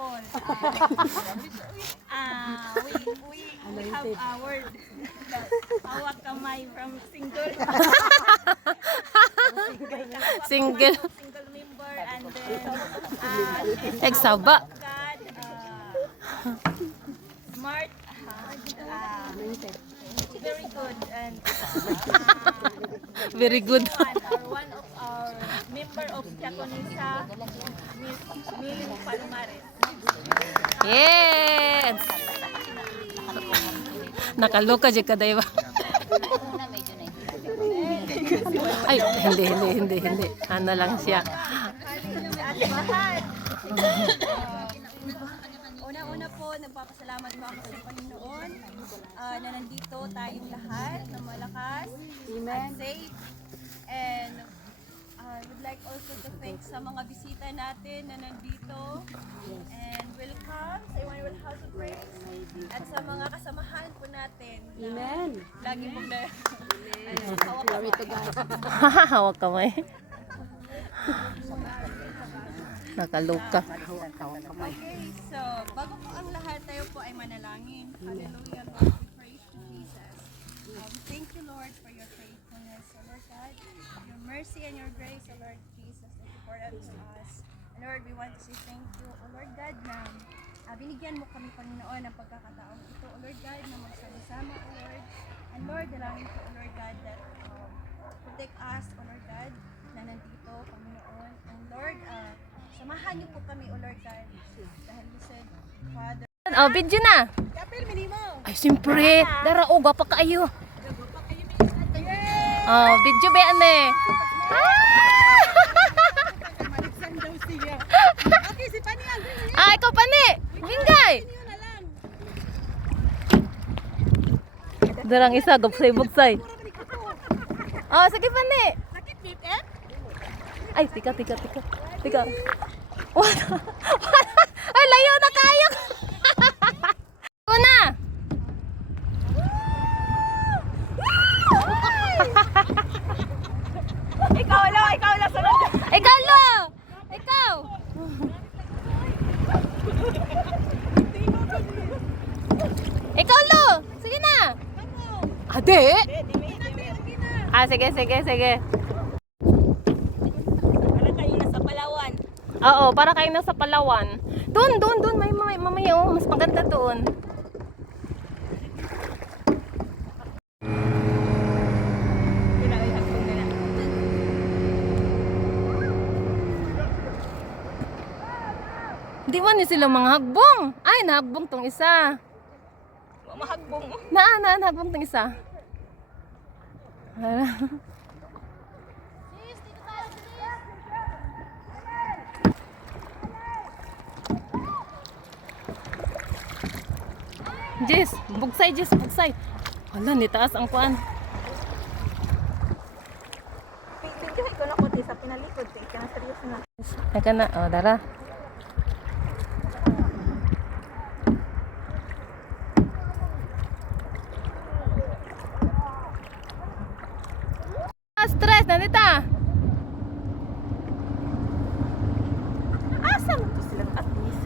couple. We have a word. Hawak kamay from single. Single. Single member and then Eksaba. God, smart, very good and Very good. one of our member of Chaconisa, Miss Milin Palomares. Yes! Nakaloka dyan ka, Daiwa. Ay, hindi. Ano lang siya. Una-una po, nagpapasalamat po ako sa Panginoon na nandito tayong lahat na malakas and safe. And I would like also to thank sa mga bisita natin na nandito. And welcome sa Emmanuel House of Praise. At sa mga kasamahan po natin. Amen. Lagi po na. Hawak kami. Hawak kamay. Nakaloka. Okay, so bago po ang lahat, tayo po ay manalangin. Hallelujah, Lord, we praise you, Jesus. Thank you, Lord, for your faithfulness, O Lord God, your mercy and your grace, O Lord Jesus, that you poured out to us. And Lord, we want to say thank you, O Lord God, na binigyan mo kami, Panginoon, ng pagkakataong ito, O Lord God, na magsama-sama, O Lord. And Lord, dalangin po, O Lord God, that protect us, O Lord God, na nandito, Panginoon. And Lord, samahan niyo po kami, O Lord God, dahil you said, Father. Oh, video na. Kapil, minimo. Ay, siyempre. Dara, uga pa kayo. Oh, video ba yan eh? Okay, si Pani Andre. Ah, ikaw pa ni. Bingay. Darang isa, gabsay-bugsay. Oh, sige pa ni. Sakit titit? Ay, tika. Ay, layo na kayo. Una. Ikaw la, sunod. Ikaw lo. Ikaw. Ikaw lo. Sige na. Ade. Ah, sige. Para kayo nasa Palawan. Oo, para kayo nasa Palawan. Doon. May mamaya, oh. Mas maganda doon. Di man ni sila mga hagbong. Ay, nahagbong tong isa. Mahagbong. Nahagbong tong isa. Jess, bugsay. Wala, nitaas ang kuan. Pinjuhay ko na ko sa pinalikod. Ika na seryoso na. Eka na, oh, dara. Stress na nita. Asa mo to silang atlis?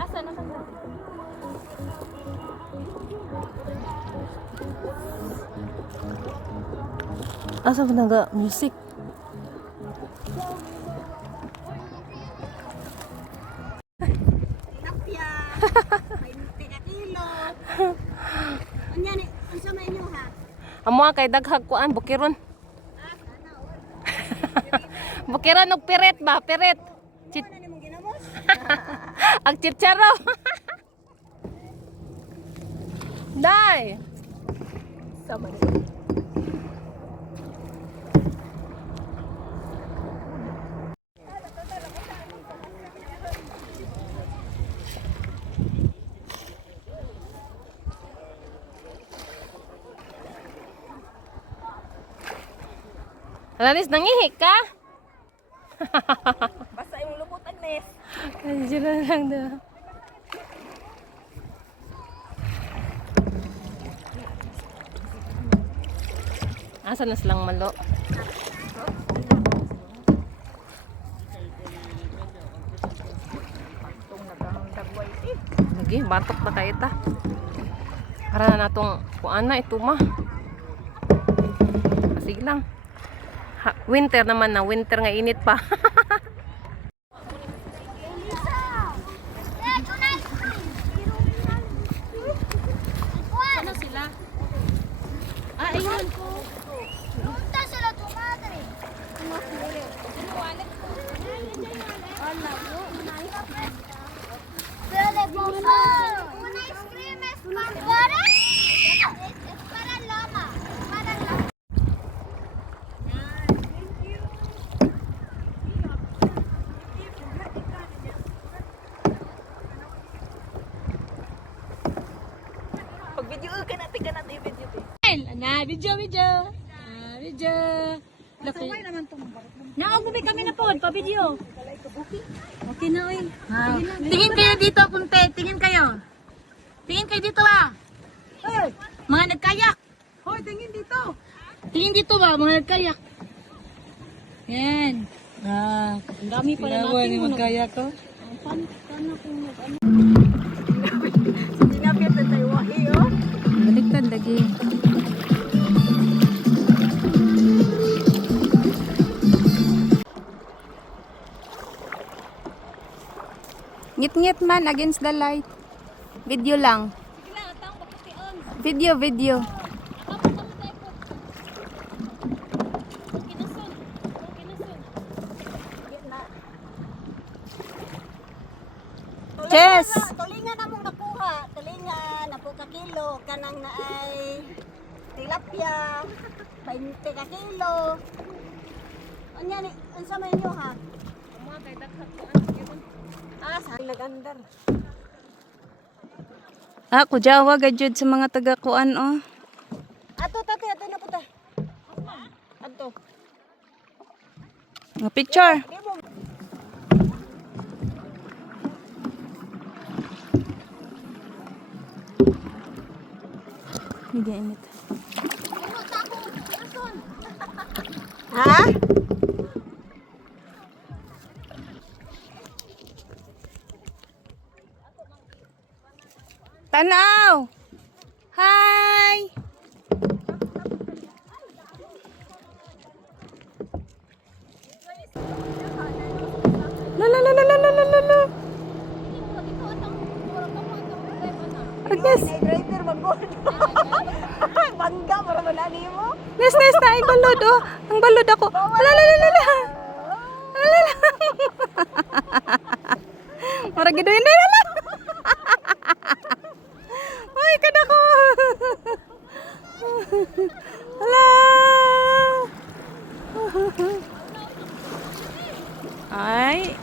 Asa na ka? Asa ba naga music? Tilapia. 20 ka kilo. Unya ni, unsa may inyo ha? Amo kay daghag kuan bukiron. Bukiron og piret ba? Piret. Chit Ano ni mong ginamos? ang chicharo. Dai. Sama ni. Alanis, nangihi ka? Basta yung lubot, Agnes. Andiyan na lang daw. Asa na silang malo? Lagi, batok na kayo ta. Para na natong kuan na ito ma. Sige lang. Winter naman na, winter nga init pa. Ano sila? Ah, ayun. Punta sila tumadre. Pero bongo. Una ice cream es para. Es para lama. Para lama. Pag-video ka natin i-video. Na, video. Video. Laki. Naugumi kami na po, pa-video. Okay na, oy. Tingin kayo dito, kunti. Tingin kayo. Tingin kayo dito, ah. Mga nagkayak. Hoy, tingin dito. Tingin dito ba, mga nagkayak. Yan. Ang dami pala natin. Yung magkayak ko. Paano kung mag-ano? Sinapit na tayo, wahi, oh. Baliktad lagi. Ngit-ngit man against the light. Video lang. Video. Yes. Tulingan na mong nakuha. Tulingan, na po ka kilo. Kanang na ay tilapia. 20 ka kilo. Anya ni, unsa may inyo ha? Sa nagandar. Kujawa gajud sa mga taga-kuan oh. Ato na puta. Ato. Mga picture. Hindi init. Ha? Tanaw. Hi. La. Agnes. Driver magod. Bangga para manani mo. Nes na ang balod oh. Ang balod ako. La. Mara gidoy na la. Ay kada ko. Ala. Ay.